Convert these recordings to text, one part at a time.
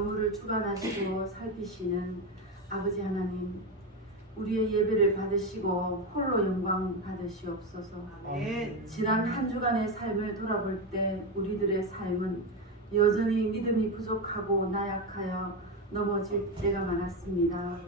만물을 주관하시고 살피시는 아버지 하나님, 우리의 예배를 받으시고 홀로 영광 받으시옵소서. 아멘. 지난 한 주간의 삶을 돌아볼 때 우리들의 삶은 여전히 믿음이 부족하고 나약하여 넘어질 때가 많았습니다.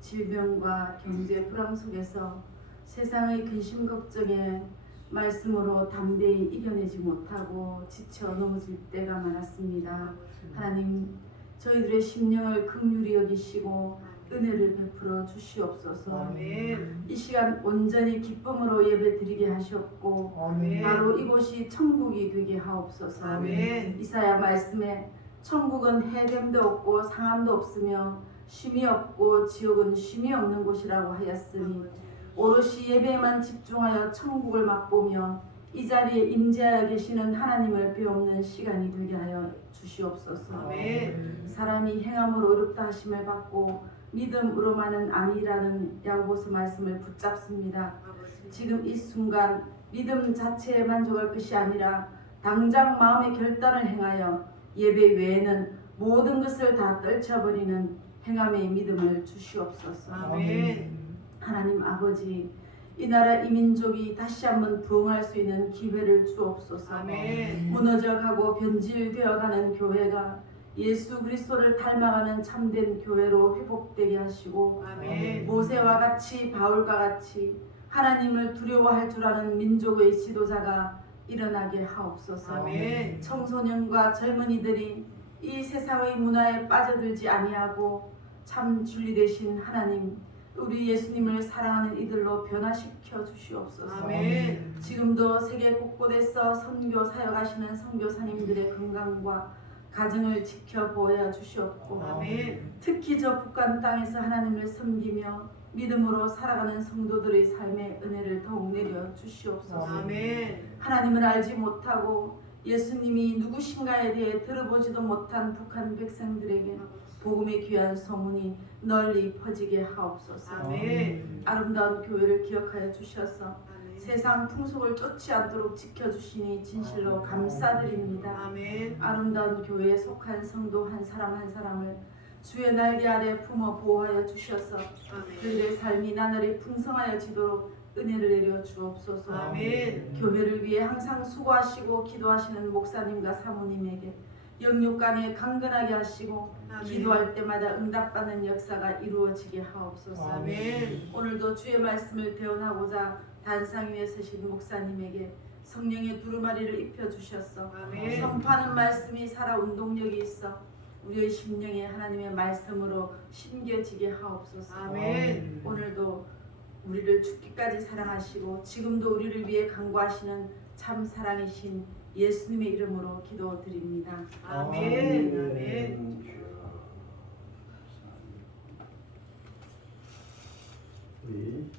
질병과 경제 불황 속에서 세상의 근심 걱정에 말씀으로 담대히 이겨내지 못하고 지쳐 넘어질 때가 많았습니다. 하나님, 저희들의 심령을 긍휼히 여기시고 은혜를 베풀어 주시옵소서. 아멘. 이 시간 온전히 기쁨으로 예배드리게 하셨고 아멘. 바로 이곳이 천국이 되게 하옵소서. 아멘. 이사야 말씀에 천국은 해됨도 없고 상함도 없으며 쉼이 없고 지옥은 쉼이 없는 곳이라고 하였으니 오롯이 예배에만 집중하여 천국을 맛보며 이 자리에 임재하여 계시는 하나님을 배우는 시간이 되게 하여 주시옵소서. 아멘. 사람이 행함으로 어렵다 하심을 받고 믿음으로만은 아니라는 야고보서 말씀을 붙잡습니다. 지금 이 순간 믿음 자체에 만족할 것이 아니라 당장 마음의 결단을 행하여 예배 외에는 모든 것을 다 떨쳐버리는 행함의 믿음을 주시옵소서. 아멘. 하나님 아버지, 이 나라 이 민족이 다시 한번 부흥할 수 있는 기회를 주옵소서. 아멘. 무너져가고 변질되어가는 교회가 예수 그리스도를 닮아가는 참된 교회로 회복되게 하시고 아멘. 모세와 같이 바울과 같이 하나님을 두려워할 줄 아는 민족의 지도자가 일어나게 하옵소서. 아멘. 청소년과 젊은이들이 이 세상의 문화에 빠져들지 아니하고 참 진리 되신 하나님, 우리 예수님을 사랑하는 이들로 변화시켜 주시옵소서. 아멘. 지금도 세계 곳곳에서 선교 사역하시는 선교사님들의 건강과 가정을 지켜보아 주시옵고 아멘. 특히 저 북한 땅에서 하나님을 섬기며 믿음으로 살아가는 성도들의 삶의 은혜를 더욱 내려 주시옵소서. 아멘. 하나님을 알지 못하고 예수님이 누구신가에 대해 들어보지도 못한 북한 백성들에게 복음의 귀한 소문이 널리 퍼지게 하옵소서. 아멘. 아름다운 교회를 기억하여 주셔서 아멘. 세상 풍속을 쫓지 않도록 지켜주시니 진실로 감사드립니다. 아멘. 아름다운 교회에 속한 성도 한 사람 한 사람을 주의 날개 아래 품어 보호하여 주셔서 아멘. 그들의 삶이 나날이 풍성하여지도록 은혜를 내려 주옵소서. 아멘. 교회를 위해 항상 수고하시고 기도하시는 목사님과 사모님에게 영육간에 강건하게 하시고 아멘. 기도할 때마다 응답받는 역사가 이루어지게 하옵소서. 아멘. 오늘도 주의 말씀을 대언하고자 단상 위에 서신 목사님에게 성령의 두루마리를 입혀주셔서 아멘. 선포하는 말씀이 살아 운동력이 있어 우리의 심령에 하나님의 말씀으로 심겨지게 하옵소서. 아멘. 오늘도 우리를 죽기까지 사랑하시고 지금도 우리를 위해 간구하시는 참 사랑이신 예수님의 이름으로 기도드립니다. 아멘. 아멘. 우리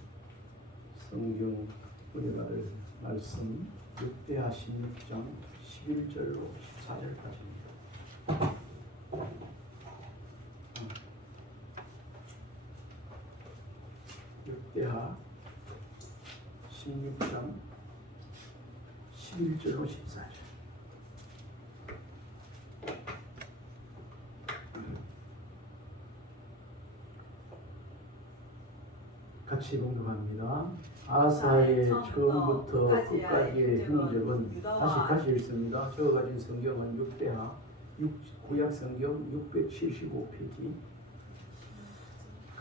성경 은혜를 말씀 6대하 16장 11절로 14절까지입니다. 육대하 16장 11절로 14절. 같이 봉독합니다. 아사의 처음부터 끝까지의 행적은 다시 읽습니다. 제가 가진 성경은 6대하 구약 성경 675페이지.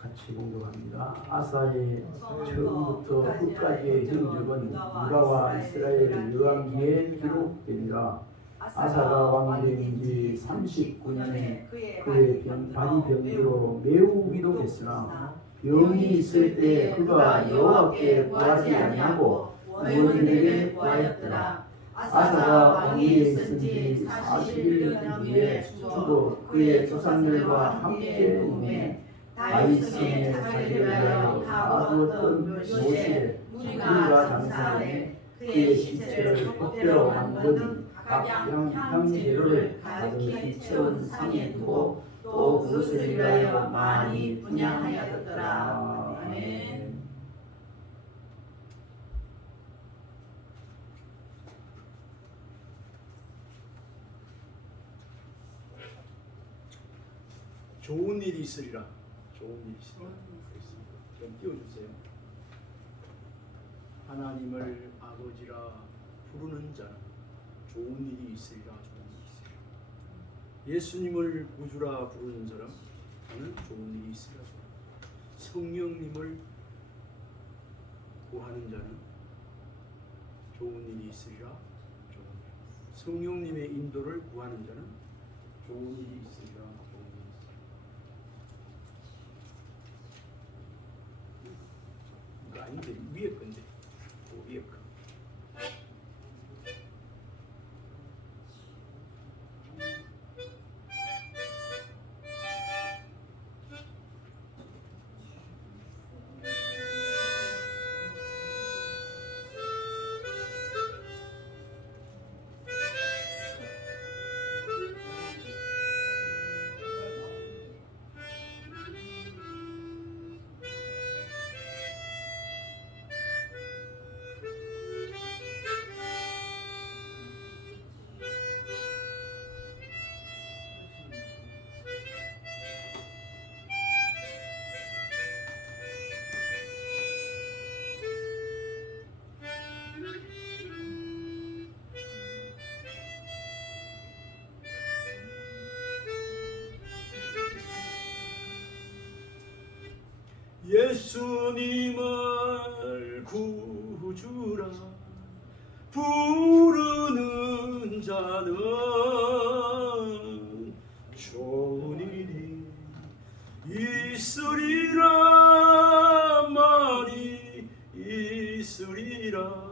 같이 봉독합니다. 아사의 처음부터 끝까지의 행적은 유다와 이스라엘 여왕기에 기록되니라. 아사가 왕이 된 지 39년에 그의 발이 병으로 매우 위독했으나 병이 있을 때 그가 여호와께 구하지 아니하고 의원들에게 구하였더라. 아사가 왕위에 있은 지 41년 후에 죽어 그의 조상들과 함께 묵매 다윗성에 자기를 위하여 가두었던 모세 우리가 장사하에 그의 시체를 법대로 만든 각 향재료를 가득히 채운 상에 두고 또 그것을 위하여 많이 분양하였더라. 아멘. 좋은 일이 있으리라. 좋은 일이 있으리라. 그렇습니다. 좀 띄워주세요. 하나님을 아버지라 부르는 자는 좋은 일이 있으리라. 좋은 일이 있으리라. 예수님을 구주라 부르는 사람 저는 좋은 일이 있으리라. 성령님을 구하는 자는 좋은 일이 있으리라. 좋은 일. 성령님의 인도를 구하는 자는 좋은 일이 있으리라. 좋은 일이 있으리라. 이거 아닌데 위에 건데. 그 위에 거. 예수님을 구주라 부르는 자는 좋은 일이 있으리라. 많이 있으리라.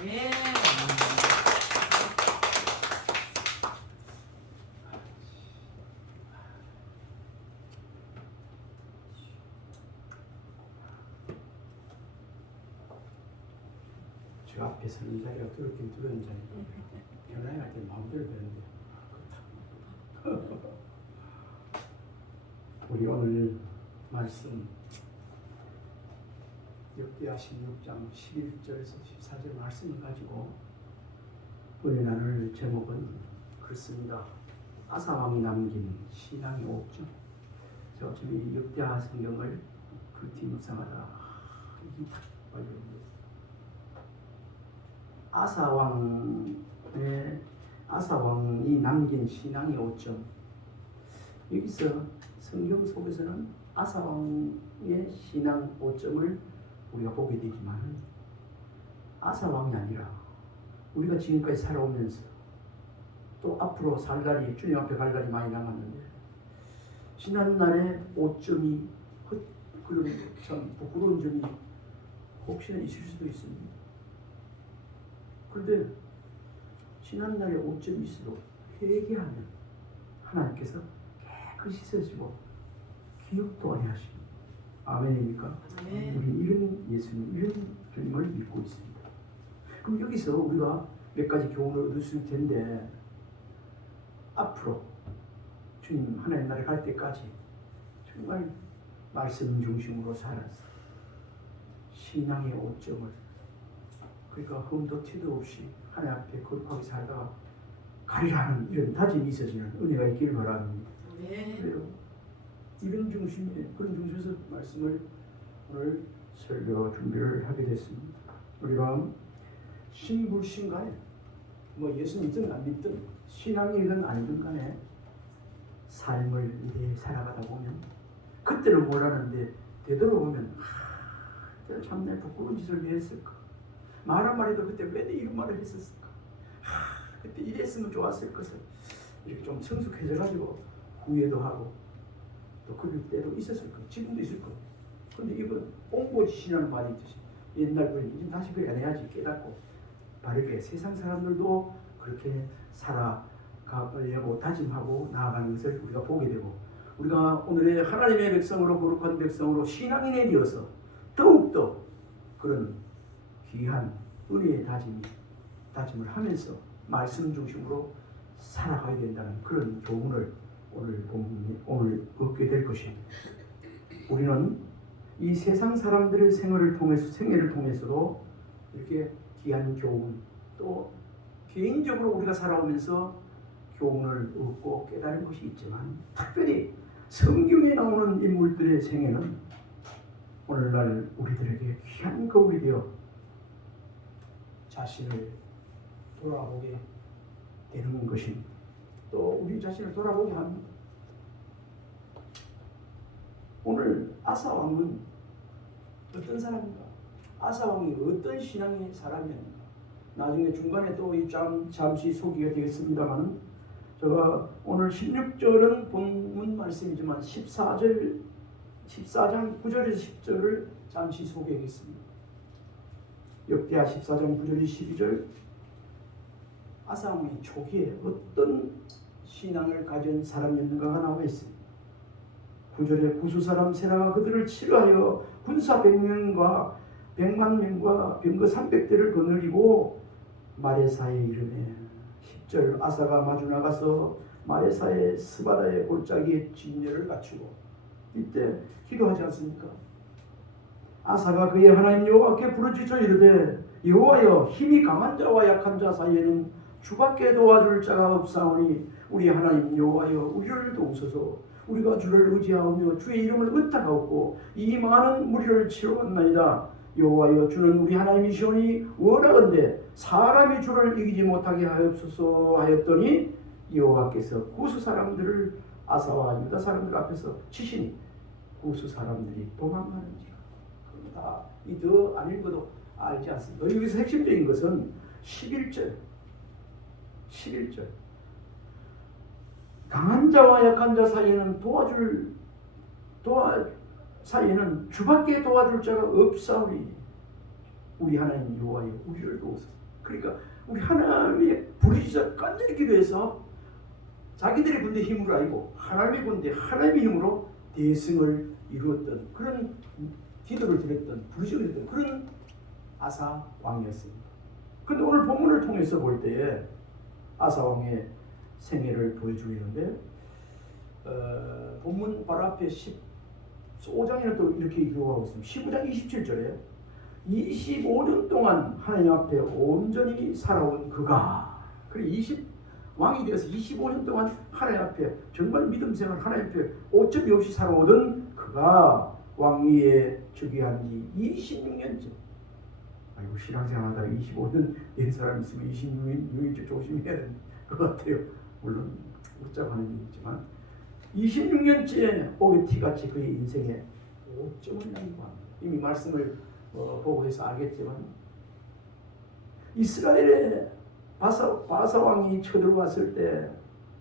아멘. 저 앞에 서는 자리가 그렇게 두려운 자리고 변화해 할 때 마음대로 되는데 우리 오늘 말씀 역대하 16장 11절에서 14절 말씀을 가지고 오늘 나눌 제목은 그렇습니다. 아사 왕이 남긴 신앙의 옥점. 제가 지금 이 역대하 성경을 그렇게 묵상하다 이게 딱 빠져있습니다. 아사 왕이 남긴 신앙의 오점. 여기서 성경 속에서는 아사 왕의 신앙 오점을 우리가 보게 되지만 아사 왕이 아니라 우리가 지금까지 살아오면서 또 앞으로 살 날이 주님 앞에 갈 날이 많이 남았는데 지난날의 오점이 그런 참 부끄러운 점이 혹시나 있을 수도 있습니다. 그런데 지난날의 오점이 있어도 회개하면 하나님께서 깨끗이 씻어주고 기억도 안 하십니다. 아멘입니까? 아멘. 우리 이런 예수님, 이런 주님을 믿고 있습니다. 그럼 여기서 우리가 몇 가지 교훈을 얻을 수 있을 텐데 앞으로 주님 하나님 나라에 갈 때까지 정말 말씀 중심으로 살아서 신앙의 오점을 그러니까 흠도 티도 없이 하나님 앞에 거룩하게 살다가 가리라는 이런 다짐이 있어지는 은혜가 있기를 바랍니다. 아멘. 그래요. 이런 중심에 그런 중심에서 말씀을 오늘 설교 준비를 하게 됐습니다. 우리가 신불신간에 뭐 예수 믿든 안 믿든 신앙이든 아니든 간에 삶을 이래 살아가다 보면 그때는 몰랐는데 되돌아보면 참 내 부끄러운 짓을 왜 했을까? 말 한마디도 그때 왜 내 이런 말을 했었을까? 그때 이랬으면 좋았을 것을 이렇게 좀 성숙해져가지고 후회도 하고 또 그럴 때도 있었을 거예요. 지금도 있을 거예요. 근데 이건 옹고지시라는 말이 있듯이 옛날 분이 이제 다시 그래 안 해야지 깨닫고 바르게 세상 사람들도 그렇게 살아가려고 다짐하고 나아가는 것을 우리가 보게 되고 우리가 오늘의 하나님의 백성으로 거룩한 백성으로 신앙인이 되어서 더욱더 그런 귀한 은혜의 다짐을 하면서 말씀 중심으로 살아가야 된다는 그런 교훈을 오늘 얻게 될 것입니다. 우리는 이 세상 사람들의 생애를 통해서도 이렇게 귀한 교훈 또 개인적으로 우리가 살아오면서 교훈을 얻고 깨달은 것이 있지만 특별히 성경에 나오는 인물들의 생애는 오늘날 우리들에게 귀한 거울이 되어 자신을 돌아보게 되는 것입니다. 또 우리 자신을 돌아보게 합니다. 오늘 아사 왕은 어떤 사람인가? 아사 왕이 어떤 신앙의 사람이었는가? 나중에 중간에 또 잠시 소개가 되겠습니다만 제가 오늘 16절은 본문 말씀이지만 14장 9절에서 10절을 잠시 소개하겠습니다. 역대하 14장 9절에서 12절 아사 왕이 초기에 어떤 신앙을 가진 사람이었는가가 나와 있습니다. 9절에 구수 사람 세라가 그들을 치료하여 군사 100명과 100만 명과 병거 300대를 거느리고 마레사에 이르매 10절 아사가 마주 나가서 마레사의 스바다의 골짜기에 진열을 갖추고 이때 기도하지 않습니까? 아사가 그의 하나님 여호와께 부르짖어 이르되 여호와여 힘이 강한 자와 약한 자 사이에는 주밖에 도와줄 자가 없사오니 우리 하나님 여호와여 우리를 도우소서. 우리가 주를 의지하며 주의 이름을 의탁하옵고 이 많은 무리를 치러왔나이다. 여호와여 주는 우리 하나님이시오니 원하건대 사람이 주를 이기지 못하게 하옵소서 하였더니 여호와께서 구스 사람들을 아사와 유다 사람들 앞에서 치시니 구스 사람들이 도망가는지라. 다 이 더 안 읽어도 알지 않습니까? 여기서 핵심적인 것은 11절 강한 자와 약한 자 사이에는 사이에는 주밖에 도와줄 자가 없사오니 우리 하나님 여호와여 우리를 도우소서. 그러니까 우리 하나님의 부르짖어 간절히 기도해서 자기들의 군대 힘으로 아니고 하나님의 군대 하나님의 힘으로 대승을 이루었던 그런 기도를 드렸던 부르짖어 드렸던 그런 아사 왕이었습니다. 그런데 오늘 본문을 통해서 볼 때에 아사 왕의 생애를 보여주고 있는데 본문 바로 앞에 15장에는 또 이렇게 기록하고 있습니다. 15장 27절에 25년 동안 하나님 앞에 온전히 살아온 그가 왕이 되어서 25년 동안 하나님 앞에 정말 믿음 생활 하나님 앞에 오점이 없이 살아오던 그가 왕위에 즉위한 지 26년째. 아이고 신앙생활하다가 25년 된 사람 있으면 26년째 조심해야 되는 것 같아요. 물론 웃자고 하는 얘기지만 26년째 오게티같이 그의 인생에 오점을 남기고 합니다. 이미 말씀을 보고 해서 알겠지만 이스라엘의 바사 왕이 쳐들어왔을 때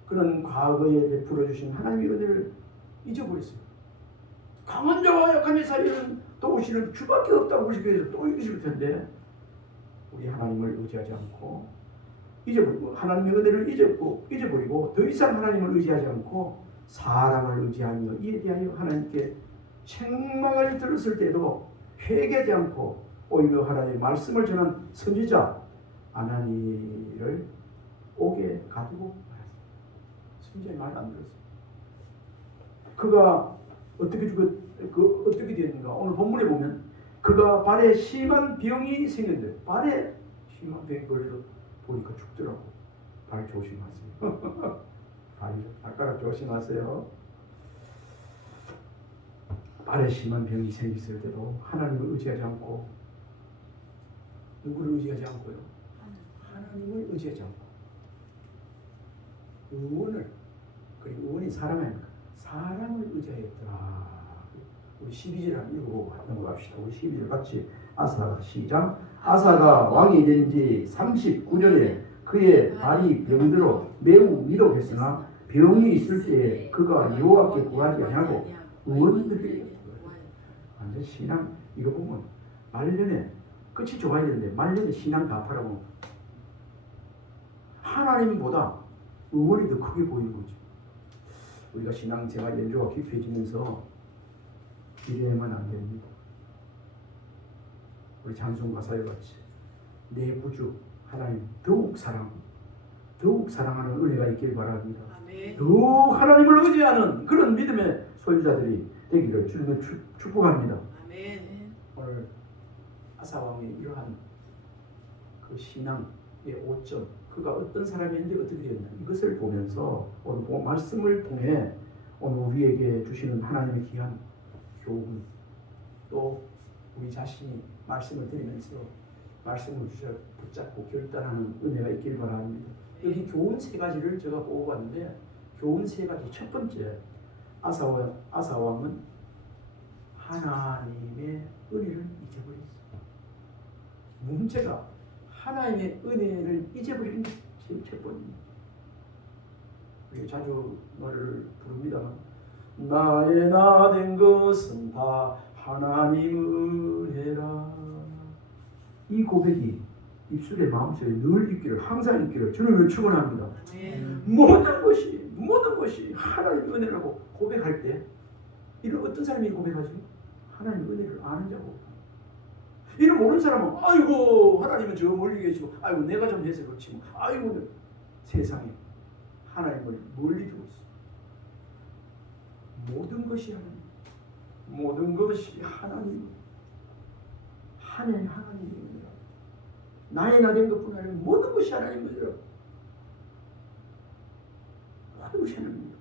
그런 과거에 베풀어 주신 하나님의 은혜를 잊어버렸어요. 강한 자와 약한 자 사이에는 도우시는 주밖에 없다고 그러시면서 또 이러실 텐데 우리 하나님을 의지하지 않고 잊어버리고 하나님의 은혜를 잊어버리고 더 이상 하나님을 의지하지 않고 사람을 의지하며 이에 대하여 하나님께 책망을 들었을 때도 회개하지 않고 오히려 하나님의 말씀을 전한 선지자 아나니를 옥에 가두고 말았습니다. 선지자의 말을 안 들었어요. 그가 어떻게 됐는가? 오늘 본문에 보면 그가 발에 심한 병이 생겼는데 발에 심한 병이 걸려서 보니까 죽더라고. 발 조심하세요. 발가락 조심하세요. 발에 심한 병이 생겼을 때도 하나님을 의지하지 않고 누구를 의지하지 않고요. 하나님을 의지하지 않고 의원을, 그리고 의원이 사람이 아닙니까? 사람을 의지하였더라. 우리 12절 한번 읽어보고 넘어갑시다. 우리 12절 같이 아사가 시작. 아사가 왕이 된 지 39년에 그의 발이 병들어 매우 위독했으나 병이 있을 때에 그가 여호와께 구하지 아니하고 의원들에게 완전 신앙. 이거 보면 말년에 끝이 좋아야 되는데 말년에 신앙 다 팔아먹는 하나님보다 의원이 더 크게 보이는 거죠. 우리가 신앙 생활 연조가 깊어지면서 이래야만 안 됩니다. 우리 찬송 가사에 같이 내 구주 하나님 더욱 사랑하는 은혜가 있길 바랍니다. 아멘. 더욱 하나님을 의지하는 그런 믿음의 소유자들이 되기를 주님을 축복합니다. 아멘. 오늘 아사 왕의 이러한 그 신앙의 오점, 그가 어떤 사람이었는데 어떻게 되었나, 이것을 보면서 오늘 말씀을 통해 오늘 우리에게 주시는 하나님의 귀한 교훈, 또 우리 자신이 말씀을 들으면서 말씀을 붙잡고 결단하는 은혜가 있길 바랍니다. 여기 교훈 세 가지를 제가 뽑아봤는데, 교훈 세 가지. 첫 번째, 아사 왕은 하나님의 은혜를 잊어버렸어요. 문제가 하나님의 은혜를 잊어버리는 게 제일 첫 번째입니다. 우리가 자주 노래를 부릅니다. 나의 나 된 것은 다 하나님 은혜라. 이 고백이 입술에 마음속에 늘 있기를, 항상 있기를 주님을 축원합니다. 아멘. 모든 것이 하나님의 은혜라고 고백할 때, 이런 어떤 사람이 고백하지? 하나님의 은혜를 아는 자고. 이를 모르는 사람은 아이고 하나님은 저 멀리 계시고, 아이고 내가 좀 해서 그렇지 뭐, 아이고 세상에 하나님을 멀리 두고 있어. 모든 것이 하나님, 모든 것이 하나님, 하나님의 은혜라. 나의 나 된 것뿐 아니라 모든 것이 하나님의 은혜라. 모든 것이 하나님입니다.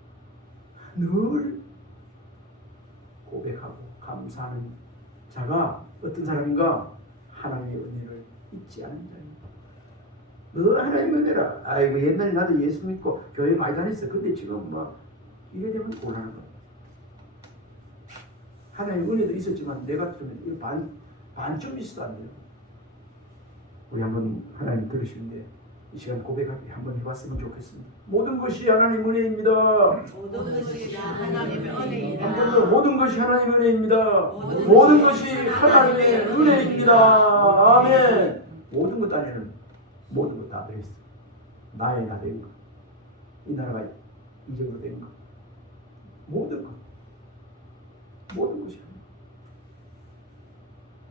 늘 고백하고 감사하는 자가 어떤 사람인가? 하나님의 은혜를 잊지 않은 자입니다. 너 하나님의 은혜라. 아이고 옛날에 나도 예수 믿고 교회 많이 다녔어. 근데 지금 막 이래 되면 곤란한 거야. 하나님의 은혜도 있었지만 내가 좀 반쯤 있어도 안 돼요. 우리 한번 하나님 들으시는데 이 시간 고백하기 한번 해봤으면 좋겠습니다. 모든 것이 하나님 은혜입니다. 모든 것이 하나님의 은혜이다. 한 번 더, 모든 것이 하나님의 은혜입니다. 모든 것이 하나님의 은혜입니다. 아멘. 모든 것 안에는 모든 것 다 들어있어. 나의 나 된 것, 이 나라가 이 정도 된 것, 모든 것, 모든 것이 하나님.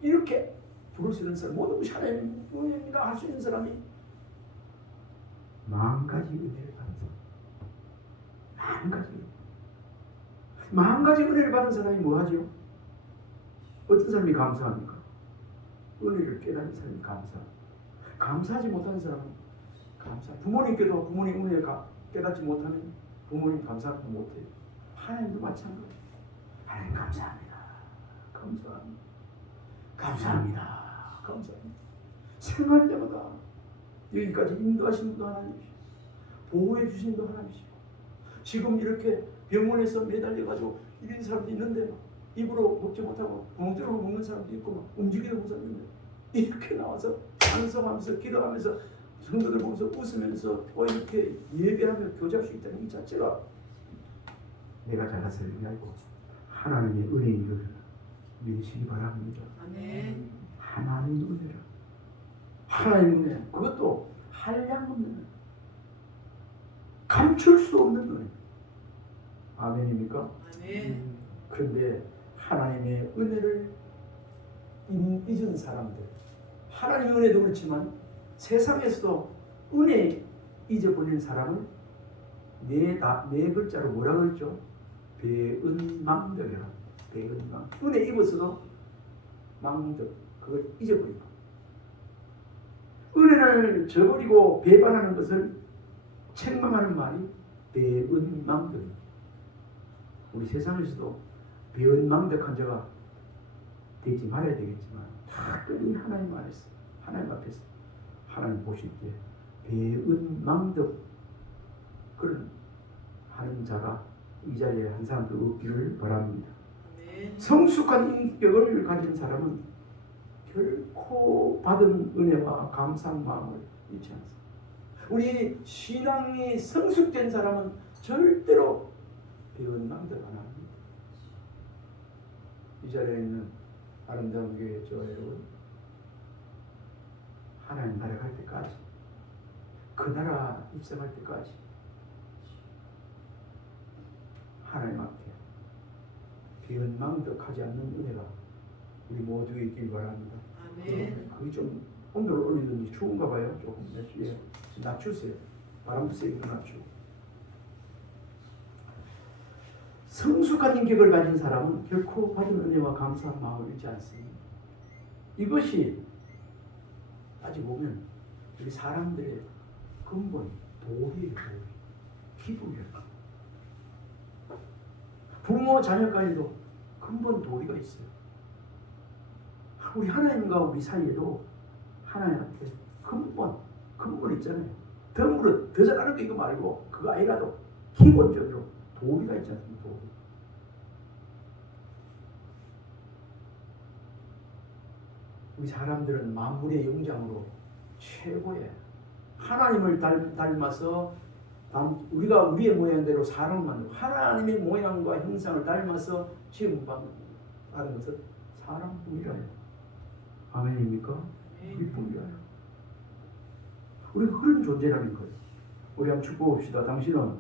이렇게 부를 수 있는 사람, 모든 것이 하나님의 은혜입니다 할 수 있는 사람이 10,000가지 은혜를 받은 사람. 10,000가지 은혜를 받은 사람이 뭐 하죠? 어떤 사람이 감사합니까? 은혜를 깨닫는 사람이 감사하지 못하는 사람은 부모님께도 부모님 은혜를 깨닫지 못하면 부모님 감사하지 못해요. 하나님도 마찬가지. 하나님 감사합니다. 생활 때마다 여기까지 인도하신 분도 하나님이시고 보호해 주신 분도 하나님이시고, 지금 이렇게 병원에서 매달려가지고 이런 사람도 있는데 막 입으로 먹지 못하고 구멍뚫고 먹는 사람도 있고 막 움직이는 사람도 있는데, 이렇게 나와서 찬송하면서 기도하면서 성도들 보면서 웃으면서 이렇게 예배하며 교제할 수 있다는 이 자체가 내가 잘나서를 알고 하나님의 은혜인 줄 믿으시기 바랍니다. 아멘. 하나님의 은혜라. 하나님의 은혜, 그것도 한량없는 은혜, 감출 수 없는 은혜. 아멘입니까? 아멘. 그런데 하나님의 은혜를 잊은 사람들, 하나님의 은혜도 그렇지만 세상에서도 은혜 잊어버린 사람은 네 글자로 뭐라 그랬죠? 배은망덕이라. 배은망. 은혜 입었어도 망덕, 그걸 잊어버리고, 은혜를 저버리고 배반하는 것을 책망하는 말이 배은망덕입니다. 우리 세상에서도 배은망덕한 자가 되지 말아야 되겠지만, 특별히 하나님 앞에서 하나님 보실 때 배은망덕 그런 하는 자가 이 자리에 한 사람도 없기를 바랍니다. 아멘. 성숙한 인격을 가진 사람은 결코 받은 은혜와 감사한 마음을 잃지 않습니다. 우리 신앙이 성숙된 사람은 절대로 배은망덕 안 합니다. 이 자리에 있는 아름다운 교회 저 여러분, 하나님 나라 갈 때까지, 그 나라 입성할 때까지 하나님 앞에 배은망덕하지 않는 은혜가 우리 모두에 있길 바랍니다. 아멘. 그게 좀 온도를 올리든지 추운가 봐요. 조금 예, 낮추세요. 바람 세게 낮추고. 성숙한 인격을 가진 사람은 결코 받은 은혜와 감사한 마음을 잃지 않습니다. 이것이 따지고 보면 우리 사람들의 근본 도리예요. 기본이에요. 부모 자녀 간에도 근본 도리가 있어요. 우리 하나님과 우리 사이에도 하나님 앞에 근본 있잖아요. 더 잘하는 거 이거 말고 그거 아니라도 기본적으로 도리가 있지 않습니까? 도리. 우리 사람들은 만물의 영장으로 최고의 하나님을 닮아서 우리가 우리의 모양대로 사람을 만들고 하나님의 모양과 형상을 닮아서 지음받은 것은 사람뿐이라요. 아멘입니까? 우리뿐이라요. 우리가 그런 존재라는 거예요. 우리 한번 축복합시다. 당신은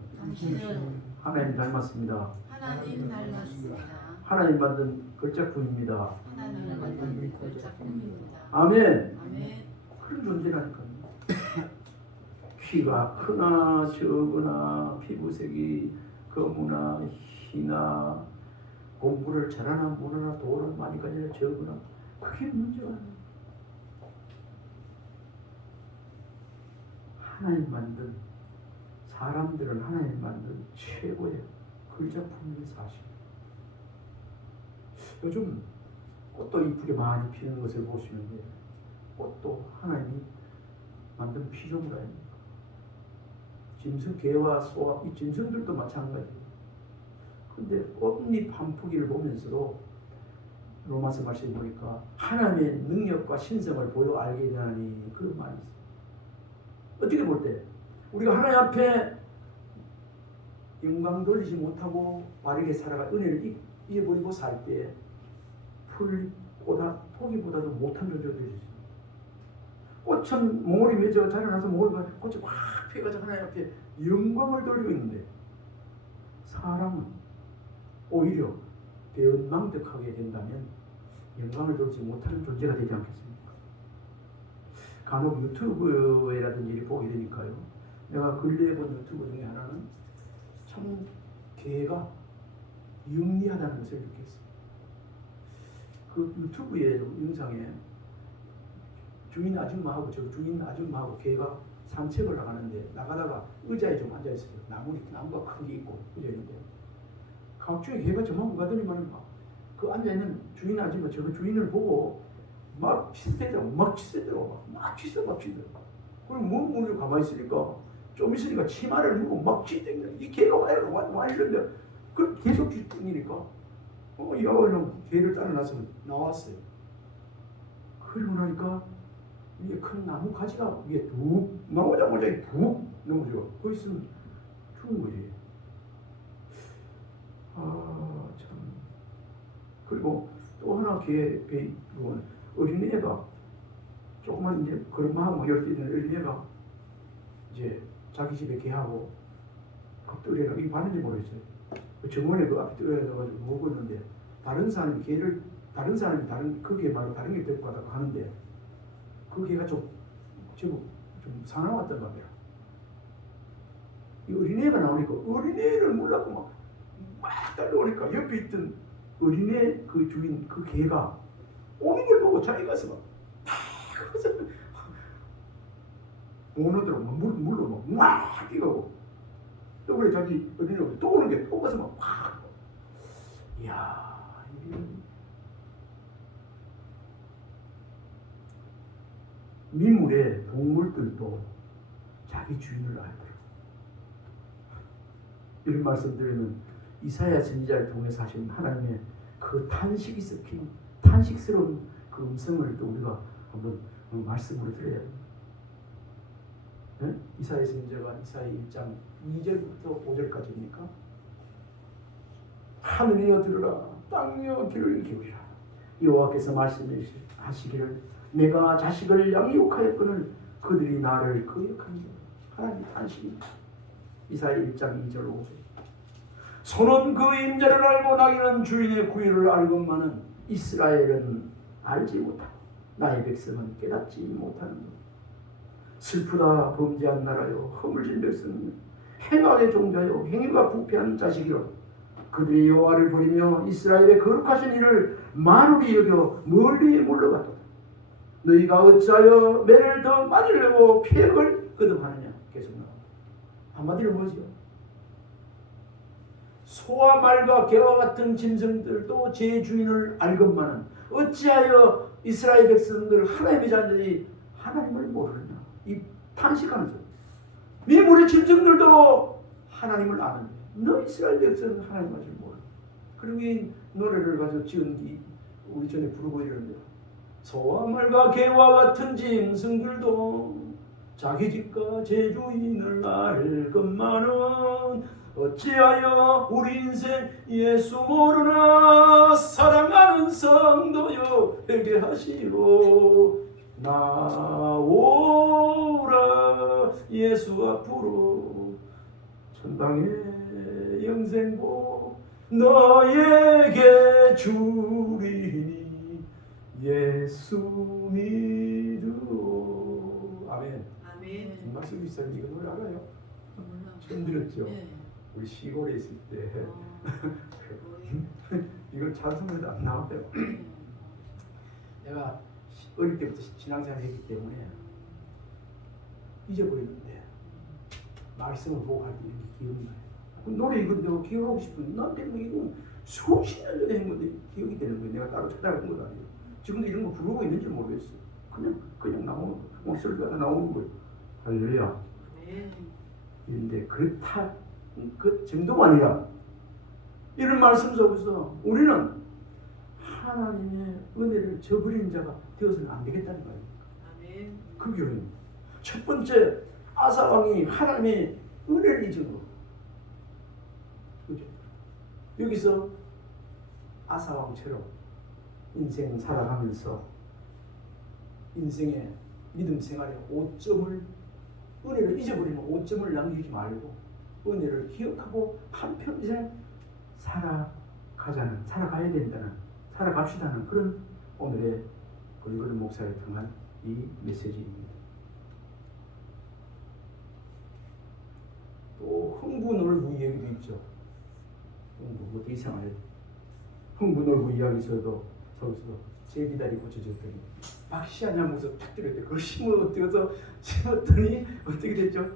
하나님 닮았습니다. 하나님 닮았습니다. 하나님 만든 걸작품입니다. 하나님 만든 걸작품입니다. 아멘. 아멘. 그런 존재라니까요. 키가 크나 적으나 피부색이 검으나 희나 공부를 잘하나 못하나 돈은 많이 가지나 적으나 그게 문제가 아니에요. 하나님 만든 사람들은 하나님 만든 최고의 걸작품인 사실. 요즘 꽃도 이쁘게 많이 피는 것을 보시면 돼요. 꽃도 하나님이 만든 피조물 아닙니까? 짐승, 개와 소와 이 짐승들도 마찬가지예요. 근데 꽃잎 한 포기를 보면서도 로마서 말씀에 보니까 하나님의 능력과 신성을 보여 알게 되나니 그런 말이 있어요. 어떻게 볼 때 우리가 하나님 앞에 영광 돌리지 못하고 바르게 살아가 은혜를 잊어버리고 살 때 풀보다 포기보다도 못한 존재가 될 수 있습니다. 꽃은 몽울이 맺어 자라나서 꽃이 확 피어가지고 하나님 앞에 영광을 돌리고 있는데 사람은 오히려 배은망덕하게 된다면 영광을 돌리지 못하는 존재가 되지 않겠습니까? 간혹 유튜브에라든지 이렇게 보게 되니까요. 내가 근래에 본 유튜브 중에 하나는 참 개가 영리하다는 것을 느꼈어요. 그 유튜브의 영상에 주인 아줌마하고 개가 산책을 나가는데 나가다가 의자에 좀 앉아 있어요. 나무가 큰 게 있고 의자 있는데 갑자기 개가 저만 가더니만 그 앉아 있는 주인 아줌마 저 주인을 보고 막 치세더라고. 그럼 뭐 가만히 있으니까 좀 있으니까 치마를 물고 막 치대니까 이 개가 와 이런데 그 계속 치니까 이 아버지는 개를 따라나서 나왔어요. 그러고 나니까 위에 큰 나무 가지가 위에 툭 나오자마자 툭 넘어져. 거기 있으면 죽은 거지. 아 참. 그리고 또 하나 배우는 어린애가 조그만 이제 그런 마음을 열 때 있는 어린애가 이제 자기 집에 개하고 갑돌이가 이게 봤는지 모르겠어요. 정원에 그 앞에 뛰어가지고 먹고 있는데 다른 사람이 그 개 말고 다른 개 데리고 가다가 가는데 그 개가 좀 사나웠단 말이야. 이 어린애가 나오니까 어린애를 몰라고 막 달려오니까 옆에 있던 어린애 그 주인 그 개가 오는 걸 보고 자기 가서 막 못 오더라고. 물로 막 뛰고 또 그래 자기 어린애가 또 오는 게 또 가서 막 이야 민물의 동물들도 자기 주인을 알더라. 이런 말씀 드리면 이사야 선지자를 통해서 하신 하나님의 그 탄식이 섞인 탄식스러운 그 음성을 또 우리가 한번 말씀으로 들어야 합니다. 네? 이사야 선지자가 이사야 1장 2절부터 5절까지입니까? 하늘이여 들으라, 땅이여 귀를 기울이라. 여호와께서 말씀하시기를 내가 자식을 양육하였거늘 그들이 나를 거역하니라. 하나님 탄식입니다. 이사야 1장 2절 5절. 손은 그 임자를 알고 나귀는 주인의 구유를 알건만은 이스라엘은 알지 못하고 나의 백성은 깨닫지 못하는도다. 슬프다 범죄한 나라요 허물진 백성이요 행악의 종자요 행위가 부패한 자식이요 그들이 여호와를 버리며 이스라엘의 거룩하신 이를 만홀히 여겨 멀리 물러갔도다. 너희가 어찌하여 매를 더 맞으려고 폐역을 거듭하느냐. 계속 나옵니다. 한마디로 뭐지요? 소와 말과 개와 같은 짐승들도 제 주인을 알건만은 어찌하여 이스라엘 백성들 하나님의 자녀들이 하나님을 모르느냐. 이 탄식하는 소리. 미물의 짐승들도 하나님을 아는데 너 이스라엘 백성은 하나님을 아직 몰라. 그리고 이 노래를 가지고 지은 우리 전에 부르고 이러는데 소와 말과 개와 같은 짐승들도 자기 집과 제 주인을 알건만은 어찌하여 우리 인생 예수 모르나. 사랑하는 성도여 회개하시고 나오라 예수 앞으로. 천당의 영생복 너에게 주리니 예수 믿으오. 아멘. 아멘. 정말 쓰고 있어요. 이거 노래 알아요? 몰라. 처음 들었죠? 네. 우리 시골에 있을 때 뭐예요? 이걸 찬송에도 안 나와요. 내가 어릴 때부터 신앙생활을 했기 때문에 잊어버렸는데 말씀을 보고 할 때 이렇게 기억이 나요. 노래 이거 내가 기억하고 싶은데 나한테 이거 수십 년 전에 한 건데 기억이 되는 거예요. 내가 따로 찾아간 건 아니에요. 지금도 이런 거 부르고 있는지 모르겠어요. 그냥 나오는 목소리가 나오는 거예요. 할렐루야. 네. 그런데 그렇다 그 정도가 아니라 이런 말씀 속에서 우리는 하나님의 은혜를 저버린 자가 되어서는 안 되겠다는 거예요. 아멘. 그 교훈입니다. 첫 번째 아사 왕이 하나님의 은혜를 잊은 거. 그죠? 여기서 아사 왕처럼 인생 살아가면서 인생의 믿음 생활의 오점을 은혜를 잊어버리는 오점을 남기지 말고 은혜를 기억하고 한평생 살아가야 된다는 살아갑시다는 그런 오늘의 권근우 목사를 통한 이 메시지입니다. 또 흥분놀부 이야기도 있죠. 뭐 되게 이상해요. 흥분놀부 이야기에서도 서울서도 제비다리 고쳐줬더니 박씨하냐 무서 탁 들었대. 그걸 심었더니 어떻게 됐죠?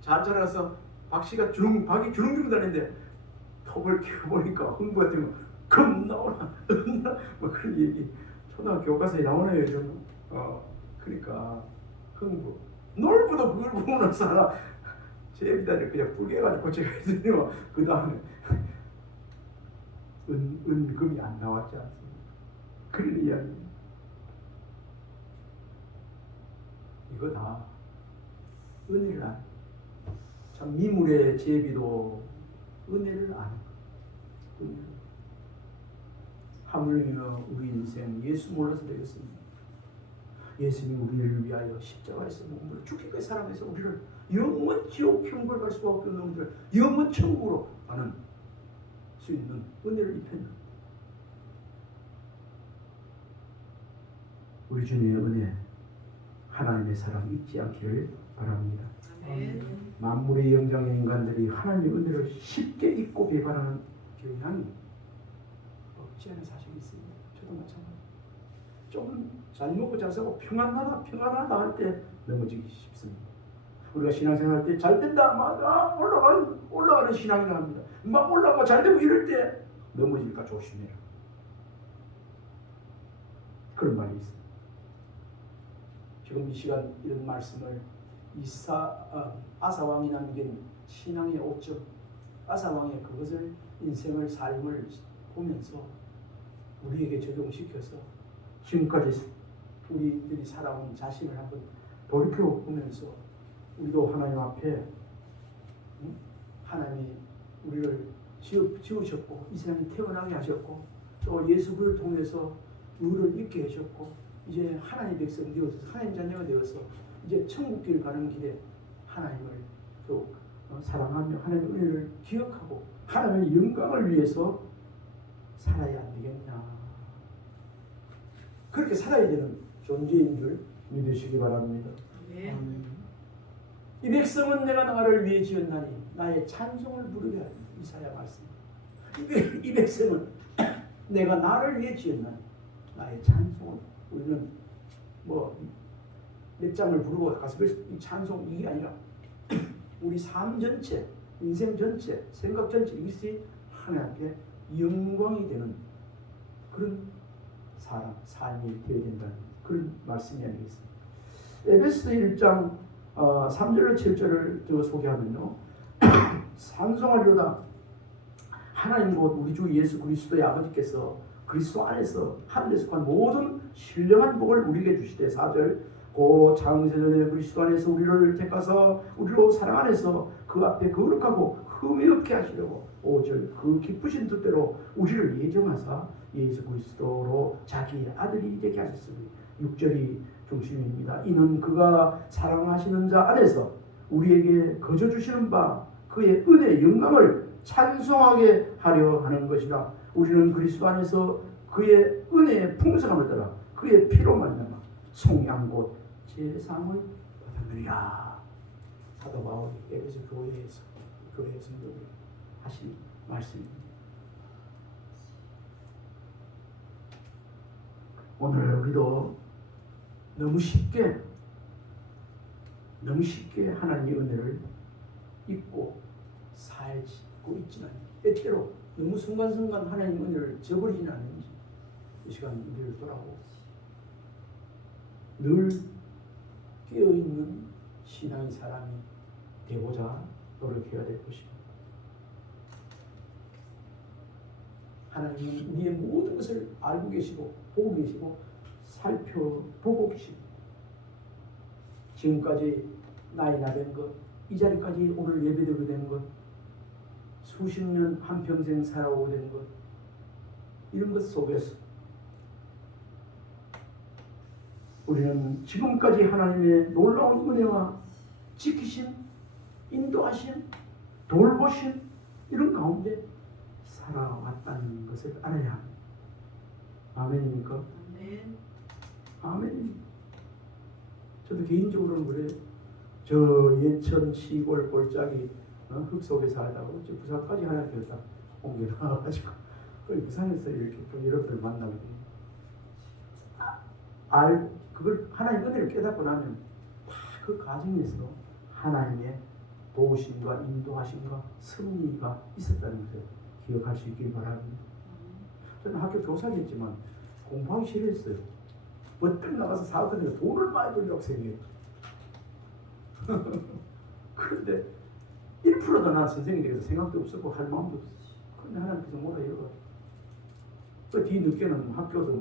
잘 자라서 박씨가 박이 주렁주렁 다니는데 톱을 켜보니까 흥부가 되면 금 나오나 뭐 그런 얘기 초등학교 교과서에 나오네요. 요즘. 그러니까 흥부 놀부도 그걸 보고 나서 하나 제비다리를 그냥 뿔개가지고 고쳐가더니 그 다음에 은금이 안 나왔지 않습니까? 그런 이야기. 이거 다 은혜를 안. 참 미물의 제비도 은혜를 안. 하물며 우리 인생 예수 몰라서 되겠습니다. 예수님이 우리를 위하여 십자가에서 몸을 죽기까지 사랑해서 우리를 영원 지옥 형벌 갈 수밖에 없는 놈들 영원 천국으로 가는 수 있는 은혜를 입혔다. 우리 주님의 은혜, 하나님의 사랑 잊지 않기를 바랍니다. 아멘. 만물의 영장의 인간들이 하나님의 은혜를 쉽게 잊고 배반하는 경향이 없지 않은 사실이 있습니다. 저도 마찬가지. 좀 잘 먹고 잘 사고 평안하다 할 때 넘어지기 쉽습니다. 우리가 신앙생활 할 때 잘 된다, 막 올라가는 신앙이라 합니다. 막 올라가고 잘 되고 이럴 때 넘어질까 조심해라. 그런 말이 있습니다. 지금 이 시간 이런 말씀을 아사 왕이 남긴 신앙의 오점, 아사 왕의 그것을 인생을 삶을 보면서 우리에게 적용시켜서 지금까지 우리들이 살아온 자신을 한번 돌이켜 보면서 우리도 하나님 앞에 하나님이 우리를 지으셨고 이 세상에 태어나게 하셨고 또 예수를 통해서 의를 잊게 하셨고 이제 하나님의 백성이 되어서 하나님 자녀가 되어서 이제 천국길 가는 길에 하나님을 또 사랑하며 하나님의 은혜를 기억하고 하나님의 영광을 위해서 살아야 안 되겠냐. 그렇게 살아야 되는 존재인 줄 믿으시기 바랍니다. 아멘. 이 백성은 내가 나를 위해 지었나니 나의 찬송을 부르게 하리. 이사야 말씀. 이 백성은 내가 나를 위해 지었나니 나의 찬송을. 우리는 뭐 몇 장을 부르고 가서 이 찬송 이게 아니라 우리 삶 전체, 인생 전체, 생각 전체 이것이 하나님께 영광이 되는 그런 삶이 되어야 된다는 그런 말씀이 아니겠습니까? 에베소 1장 3절로 7절을 소개하면요. 찬송하리로다 하나님 곧 우리 주 예수 그리스도의 아버지께서 그리스도 안에서 하늘에 속한 모든 신령한 복을 우리에게 주시되 4절 고 창세전에 그리스도 안에서 우리를 택하사 우리로 사랑 안에서 그 앞에 거룩하고 흠이 없게 하시려고 5절 그 기쁘신 뜻대로 우리를 예정하사 예수 그리스도로 자기의 아들이 되게 하셨으니 6절이 중심입니다. 이는 그가 사랑하시는 자 안에서 우리에게 거저 주시는 바 그의 은혜의 영광을 찬송하게 하려 하는 것이라. 우리는 그리스도 안에서 그의 은혜의 풍성함을 따라 그의 피로 말미암아 속량 곧 제사함을 받았느니라. 사도 바울이 에베소 교회에서 교회 성도들에게 하신 말씀입니다. 오늘 우리도 너무 쉽게 하나님의 은혜를 잊고 살고 있지는 때때로 너무 순간순간 하나님의 은혜를 저버리지는 않는지 이 시간 우리를 돌아보고 늘 깨어있는 신앙의 사람이 되고자 노력해야 될 것입니다. 하나님은 우리의 모든 것을 알고 계시고 보고 계시고 살펴보고 계십니다. 지금까지 나이 나된 것, 이 자리까지 오늘 예배드리게 된 것, 수십 년 한평생 살아오게 된 것, 이런 것 속에서 우리는 지금까지 하나님의 놀라운 은혜와 지키심, 인도하심, 돌보심 이런 가운데 살아왔다는 것을 알아야 합니다. 아멘입니까? 아멘. 아멘. 저도 개인적으로는 그래요. 저 예천 시골 골짜기 흙 속에 살다가 부산까지 하나님께서 딱 옮겨 나와가지고 부산에서 이렇게 또 여러분들 만나거든요. 그걸 하나님 은혜를 깨닫고 나면 다 그 과정에서 하나님의 도우심과 인도하심과 섭리가 있었다는 것을 기억할 수 있길 바랍니다. 저는 학교 교사였지만 공부하기 싫었어요. 멋뜩 나가서 사업하니까 돈을 많이 벌려고 생각해요. 그런데 1%도 난 선생님이 되어서 생각도 없었고 할 마음도 없었어요. 그런데 하나님께서 뭐라 이러고 그 뒤늦게는 학교도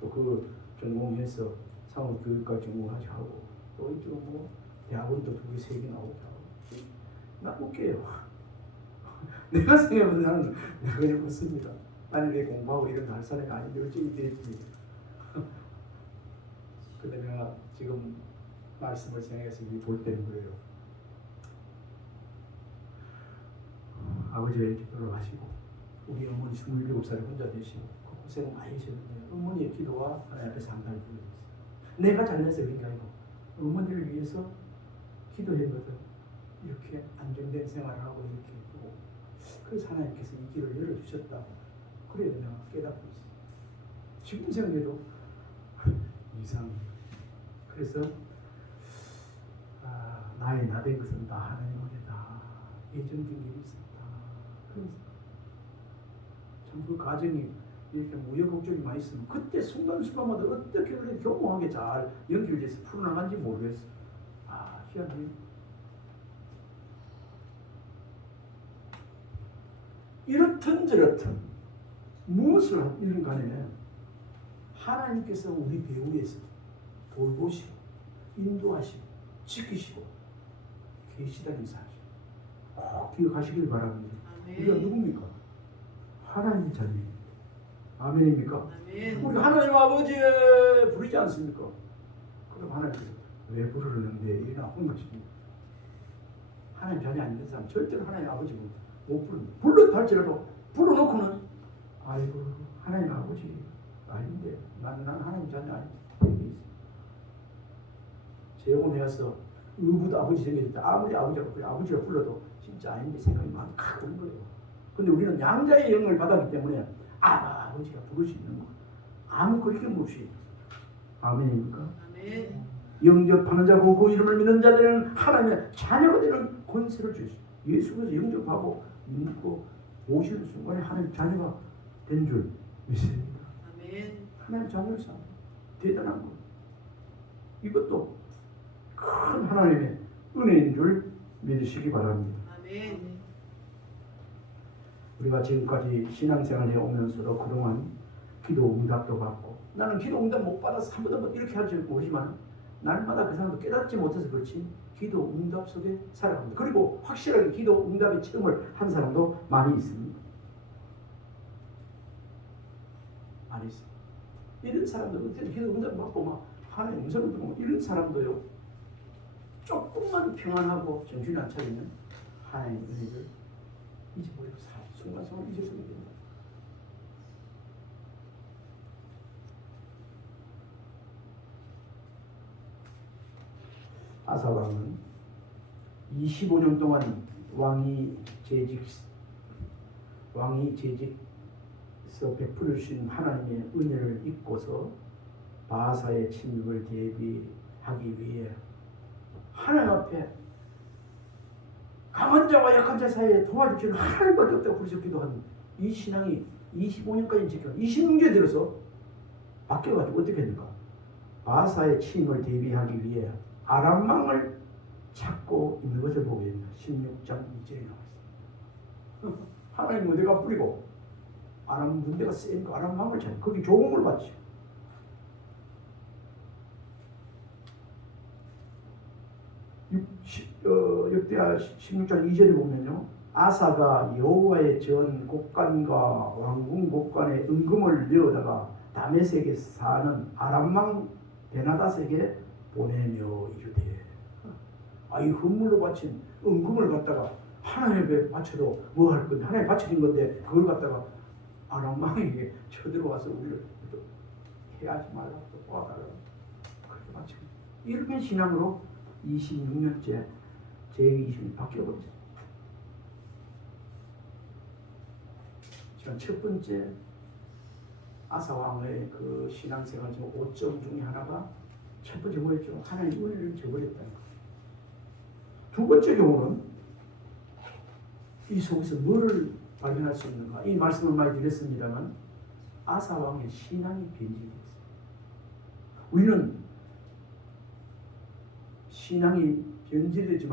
또 그 전공해서 상업교육과 전공하지 하고 또 이쪽은 대학원도 2개, 3개 나오고 하고 나 웃겨요. 내가 생각해보면 나는 그냥 웃습니다. 나는 왜 공부하고 이런 거 할 사람이 아닌데 어째 이렇게 했지. 근데 내가 지금 말씀을 생각해서 볼 때는 그래요. 아버지가 이렇게 돌아가시고 우리 어머니 27살에 혼자 되시고 고생 많이 하셨는데 어머니의 기도와 하나님 앞에 상당히 부르셨어요. 내가 잘나서 그런 게 아니고 어머니를 위해서 기도했거든. 이렇게 안정된 생활을 하고 이렇게 했고 그래서 하나님께서 이 길을 열어주셨다. 그래야 내가 깨닫고 있어요. 지금 생각해도 이상해. 그래서 나의 나된 것은 다 하나님 은혜다. 예정된 길이 있었다. 그래서 참 그 과정이 이렇게 우여곡절이 많이 있으면 그때 순간순간마다 어떻게 그렇게 교묘하게 잘 연결돼서 풀어나간지 모르겠어. 어떻게 하니? 이렇든 저렇든 무엇을 하든 간에 하나님께서 우리 배후에서 돌보시고 인도하시고 지키시고 계시다는 사실 꼭 기억하시길 바랍니다. 우리가 아멘. 누굽니까? 하나님의 자녀입니다. 아멘입니까? 아멘. 우리 하나님 아버지 부르지 않습니까? 그럼 하나님께서 왜 부르는데 이러나 혼나십니다. 하나님 자녀 아닌 사람 절대로 하나님 아버지 못 부릅니다. 불렀다 할지라도 불러놓고는 아이고 하나님 아버지 아닌데 난 하나님 자녀 아닌데 제 영혼 해서 의붓 아버지 생겼을 때 아무리 아버지가 불러도 진짜 아닌데 생각이 많이 크는 거예요. 근데 우리는 양자의 영을 받았기 때문에 아버지가 부를 수 있는 거 아무 거리낌 없이 아멘입니까? 아멘. 영접하는 자 그 이름을 믿는 자들은 하나님의 자녀가 되는 권세를 주시고 예수께서 영접하고 믿고 오시는 순간에 하나님 자녀가 된 줄 믿습니다. 아멘. 하나님 자녀를 삼아 대단한 거. 이것도 큰 하나님의 은혜인 줄 믿으시기 바랍니다. 아멘. 우리가 지금까지 신앙생활에 오면서도 그동안 기도 응답도 받고 나는 기도 응답 못 받아서 한 번도 이렇게 할 줄 모르지만 날마다 그 사람도 깨닫지 못해서 그렇지 기도 응답 속에 살아갑니다. 그리고 확실하게 기도 응답의 체험을 한 사람도 많이 있습니다. 많이 있습니다. 이런 사람들 어떻게 기도 응답 받고 막 하나님 음성을 듣고 이런 사람도요 조금만 평안하고 정신이 안 차리면 하나님의 은혜를 잊어버리고 순간순간 잊어버리게 됩니다. 아사 왕은 25년 동안 왕이 재직서 베풀어 주신 하나님의 은혜를 잊고서 바사의 침입을 대비하기 위해 하나님 앞에 강한 자와 약한 자 사이에 도와주시는 하나님밖에 없다고 부르셨기도 한 이 신앙이 25년까지 지켜 26년에 들어서 바뀌어가지고 어떻게 했는가? 바사의 침입을 대비하기 위해 아람 왕을 찾고 있는 것을 보게 됩니다. 16장 2절에 나와 있습니다. 하나님 어디가 뿌리고 아람 군대가 세니까 아람 왕을 찾고 거기 조공을 받죠. 역대하 16장 2절에 보면요. 아사가 여호와의 전 곡간과 왕궁 곡간에 은금을 넣어다가 다메섹에 사는 아람 왕 베나닷에게 보내며 이르되 이 헌물로 바친 은금을 갖다가 하나님에 바쳐도 뭐 할 건데 하나님 바쳐진 건데 그걸 갖다가 아람 왕에게 쳐들어와서 우리를 또 해하지 말라고 또 도와달라고 그렇게 바치고 이렇게 신앙으로 26년째 제20이 바뀌어버렸어요. 첫 번째 아사 왕의 그 신앙생활 중 5점 중에 하나가 첫 번째 뭐였죠? 하나님 은혜를 저버렸다는 거. 두 번째 경우는 이 속에서 뭐를 발견할 수 있는가? 이 말씀을 많이 드렸습니다만 아사 왕의 신앙이 변질됐어요. 우리는 신앙이 변질되지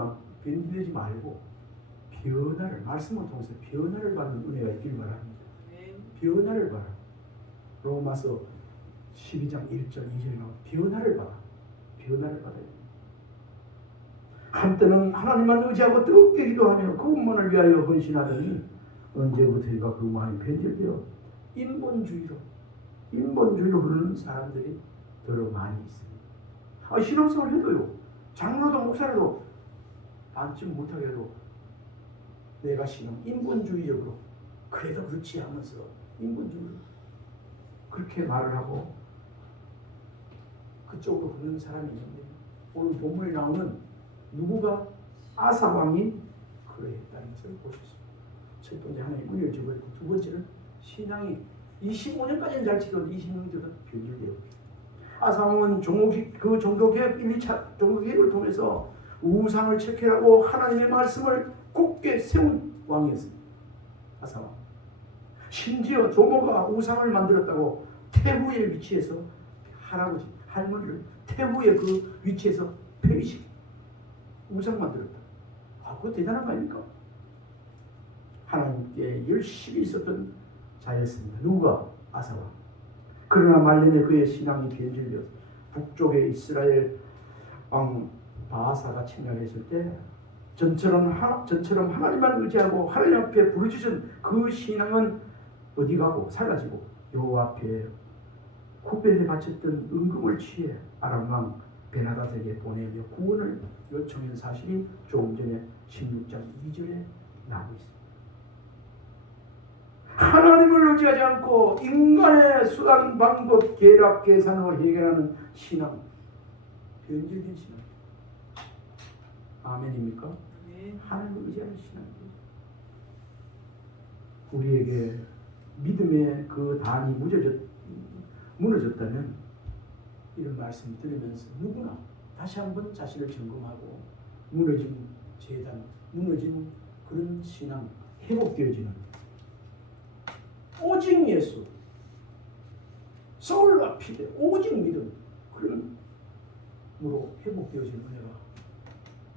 말고 변화를 말씀을 통해서 변화를 받는 은혜가 있길 바랍니다. 변화를 봐라. 로마서 12장 1절 2절에 나오는 변화를 봐라. 변화를 받아야 돼. 한때는 하나님만 의지하고 뜨겁게 기도하며 그분만을 위하여 헌신하더니 언제부터인가 그 마음이 변질되어 인본주의로 흐르는 사람들이 더 많이 있습니다. 신앙생활 해도요. 장로도 목사라도 반쯤 못하게 해도 내가 신앙 인본주의적으로 그래도 그렇지 하면서 인본주의로 그렇게 말을 하고 그쪽으로 흐르는 사람이 있는데 오늘 본문에 나오는 누구가 아사 왕이 그러했다는 것을 볼 수 있습니다. 첫 번째 하나님 은혜를 저버리고 두 번째는 신앙이 25년까지는 잘 지켜도 26년 되면 변질되어 아사 왕은 그 종교개혁 1, 2차 종교개혁을 통해서 우상을 체결하고 하나님의 말씀을 굳게 세운 왕이었습니다. 아사 왕. 심지어 조모가 우상을 만들었다고 태후의 위치에서 할아버지, 할머니를 태후의 그 위치에서 폐위시킵니다. 우상 만들었다. 그거 대단한 거 아닙니까? 하나님께 열심히 있었던 자였습니다. 누가? 아사왕. 그러나 말년에 그의 신앙이 변질되어서 북쪽의 이스라엘 왕 바하사가 침략했을 때 전처럼 하나님만 의지하고 하나님 앞에 부르짖은 그 신앙은 어디 가고 사라지고 여호와 앞에 구별해 바쳤던 은금을 취해 아람 왕 베나닷에게 보내며 구원을 요청한 사실이 조금 전에 16장 2절에 나오고 있습니다. 하나님을 의지하지 않고 인간의 수단, 방법, 계략, 계산으로 해결하는 신앙, 변질된 신앙. 아멘입니까? 아멘. 하나님을 의지하는 신앙입니다. 우리에게 믿음의 그 단이 무너졌다면 이런 말씀 들으면서 누구나 다시 한번 자신을 점검하고 무너진 재단, 무너진 그런 신앙 회복되어지는 오직 예수, 소울과 피대, 오직 믿음 그런으로 회복되어지는 은혜가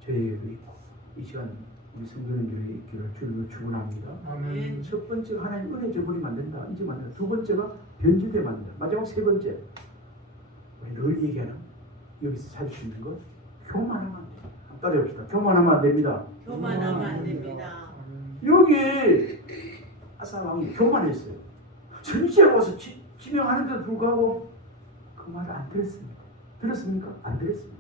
저에게도 있고 이 시간 우리 성도님들에게 있기를 주님을 축원합니다. 아멘. 첫 번째가 하나님 은혜 줘버리면 안 된다. 잊으면 안 된다. 두 번째가 변질되면 안 된다. 마지막 세 번째 우리 늘 얘기하는 여기서 찾을 수 있는 것 교만하면 안 된다. 따라해봅시다. 교만하면 안 됩니다. 교만하면 안 됩니다. 여기 아사 왕이 교만했어요. 전시에 와서 지명하는데도 불구하고 그 말을 안 들었습니다. 들었습니까? 안 들었습니다.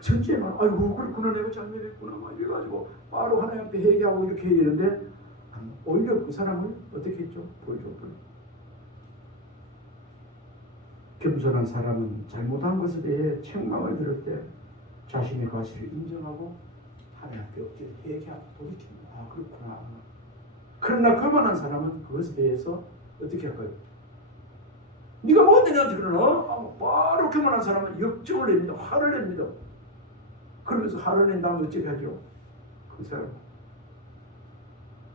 전시에만 아이고 그렇구나 내가 잘못했구나 막 이래가지고 바로 하나님 앞에 회개하고 이렇게 해야 되는데 오히려 그 사람을 어떻게 했죠? 보여줬더니 겸손한 사람은 잘못한 것에 대해 책망을 들을 때 자신의 과실을 인정하고 하나님 앞에 엎드려 회개하고 돌이킵니다. 아 그렇구나. 그러나 교만한 사람은 그것에 대해서 어떻게 할까요? 네가 뭔데 나한테 그러나? 바로 교만한 사람은 역정을 냅니다. 화를 냅니다. 그러면서 화를 낸 다음에 어떻게 하죠? 그 사람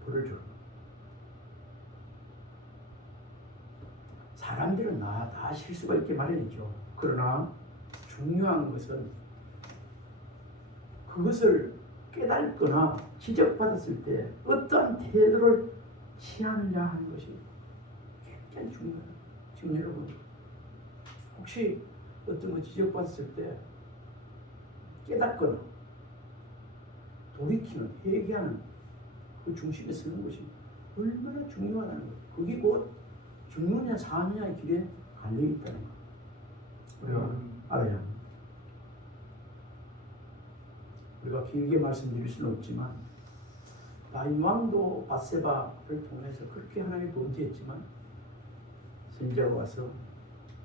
벌을 줘요. 사람들은 다 실수가 있게 마련이죠. 그러나 중요한 것은 그것을 깨닫거나 지적받았을 때 어떠한 태도를 취하느냐 하는 것이 굉장히 중요해요. 지금 여러분 혹시 어떤 거 지적받았을 때 깨닫거나 돌이키는 회개하는 그 중심에 서는 것이 얼마나 중요하다는 거예요. 그게 곧 죽느냐 사느냐의 길에 갈려 있다는 거. 우리가 알아야 합니다. 우리가 길게 말씀드릴 수는 없지만 다윗 왕도 밧세바를 통해서 그렇게 하나님이 범죄했지만 선지자가 와서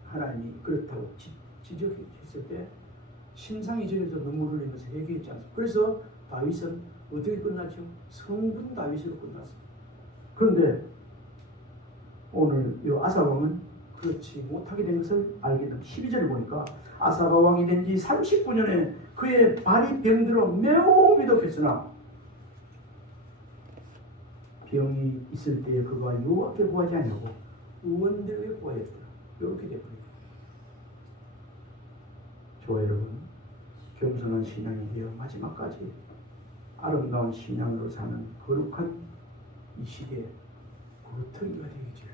하나님이 그렇다고 지적했을 때 심상이 저려서 눈물을 흘리면서 회개했지 않습니까? 그래서 다윗은 어떻게 끝났죠? 성분 다윗으로 끝났습니다. 그런데 오늘 이 아사 왕은 그렇지 못하게 된 것을 알게 됩니다. 12절을 보니까 아사가 왕이 된 지 39년에 그의 발이 병들어 매우 미독했으나 병이 있을 때에 그가 여호와께 구하지 아니하고 의원들에게 구하였다. 이렇게 되어버립니다. 저와 여러분 겸손한 신앙이 되어 마지막까지 아름다운 신앙으로 사는 거룩한 이 시대에 구루터기가 되기를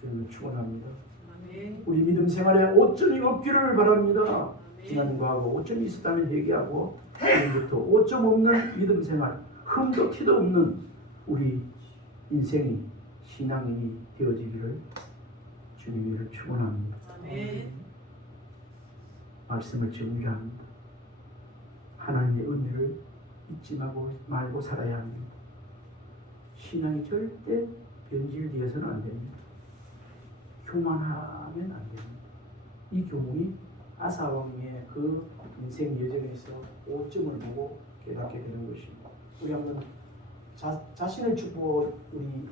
주님을 축원합니다. 아멘. 우리 믿음 생활에 오점이 없기를 바랍니다. 아멘. 지난 거하고 오점이 있었다면 회개하고 오늘부터 오점 없는 믿음 생활, 흠도 티도 없는 우리 인생이 신앙인이 되어지기를 주님을 축원합니다. 아멘. 말씀을 정리합니다. 하나님의 은혜를 잊지 말고 살아야 합니다. 신앙이 절대 변질되어서는 안 됩니다. 교만하면 안 됩니다. 이 교훈이 아사 왕의 그 인생 여정에서 오점을 보고 깨닫게 되는 것입니다. 우리 한번 자신을 축복, 우리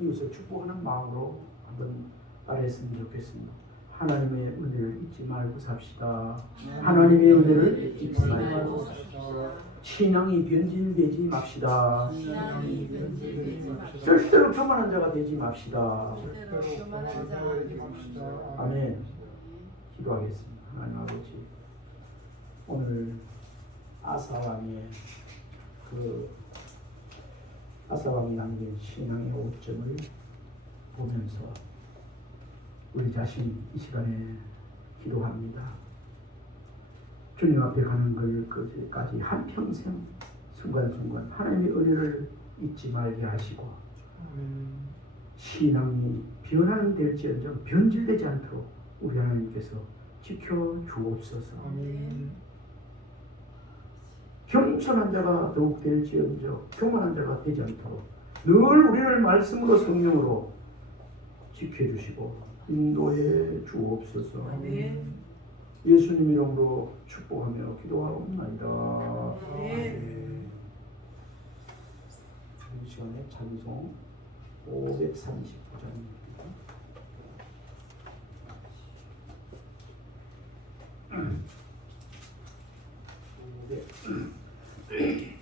이웃을 축복하는 마음으로 한번 따라했으면 좋겠습니다. 하나님의 은혜를 잊지 말고 삽시다. 하나님의 은혜를 잊지 말고 삽시다. 신앙이 변질되지 맙시다. 신앙이 변질되지 맙시다. 절대로 교만한 자가 되지 맙시다. 절대로 교만한 자가 되지 맙시다. 아멘. 기도하겠습니다. 하나님 아버지, 오늘 아사왕의 아사왕이 남긴 신앙의 오점을 보면서 우리 자신 이 시간에 기도합니다. 주님 앞에 가는 것까지 한평생 순간순간 하나님의 은혜를 잊지 말게 하시고 신앙이 변화는 될지언정 변질되지 않도록 우리 하나님께서 지켜 주옵소서. 겸손한 자가 더욱 될지언정 교만한 자가 되지 않도록 늘 우리를 말씀으로 성령으로 지켜주시고 인도해 주옵소서. 아멘. 예수님 이름으로 축복하며 기도하옵나이다. 아멘. 이 시간에 찬송 539장입니다. 네.